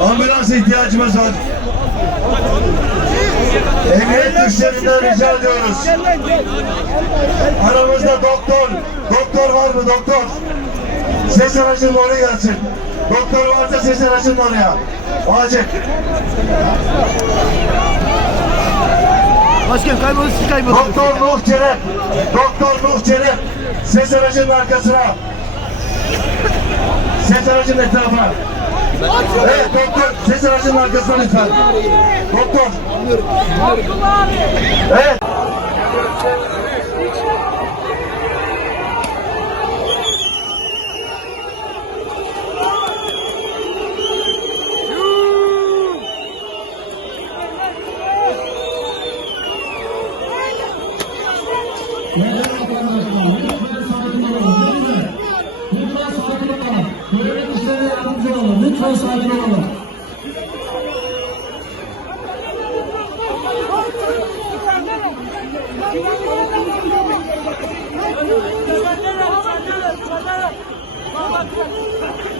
Ambulans ihtiyacımız var. Emniyet güçlerinden rica ediyoruz. Aramızda doktor var mı doktor? Ses aracının oraya gelsin. Doktor varsa ses aracının oraya. Acil. Başkanım kaybolur, siz kaybolur. Doktor Nuh Çenet. Ses aracının arkasına. Ses aracının etrafına. Evet doktor, ses aracının arkasına lütfen. Doktor. Evet. Lütfen sakin olun. Lütfen.